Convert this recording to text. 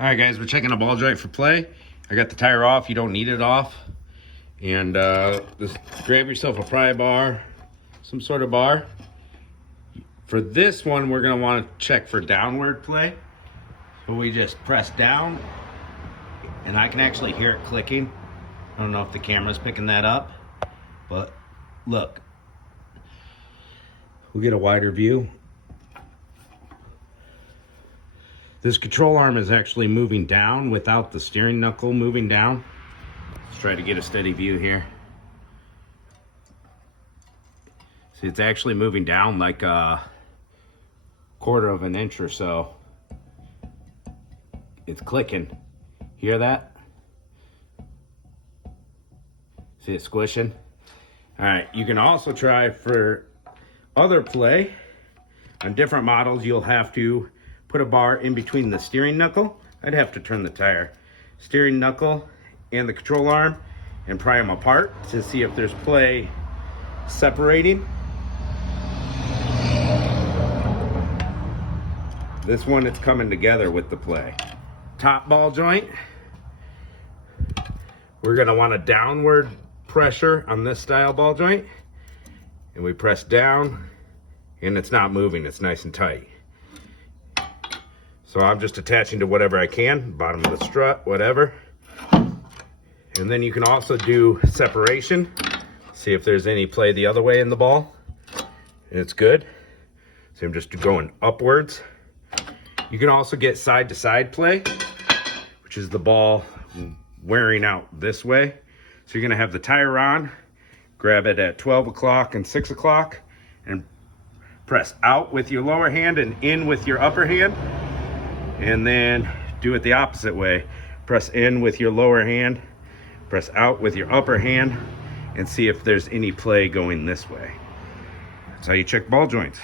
All right, guys, we're checking a ball joint for play. I got the tire off. You don't need it off. And just grab yourself a pry bar, some sort of bar. For this one, we're going to want to check for downward play. So we just press down, and I can actually hear it clicking. I don't know if the camera's picking that up, but look. We'll get a wider view. This control arm is actually moving down without the steering knuckle moving down. Let's try to get a steady view here. See, it's actually moving down like a quarter of an inch or so. It's clicking. Hear that? See it squishing? All right, you can also try for other play. On different models, you'll have to put a bar in between the steering knuckle. I'd have to turn the tire. Steering knuckle and the control arm and pry them apart to see if there's play separating. This one, it's coming together with the play. Top ball joint. We're gonna want a downward pressure on this style ball joint. And we press down and it's not moving, it's nice and tight. So I'm just attaching to whatever I can, bottom of the strut, whatever. And then you can also do separation. See if there's any play the other way in the ball. And it's good. So I'm just going upwards. You can also get side to side play, which is the ball wearing out this way. So you're gonna have the tire on, grab it at 12 o'clock and 6 o'clock, and press out with your lower hand and in with your upper hand. And then do it the opposite way. Press in with your lower hand, press out with your upper hand, and see if there's any play going this way. That's how you check ball joints.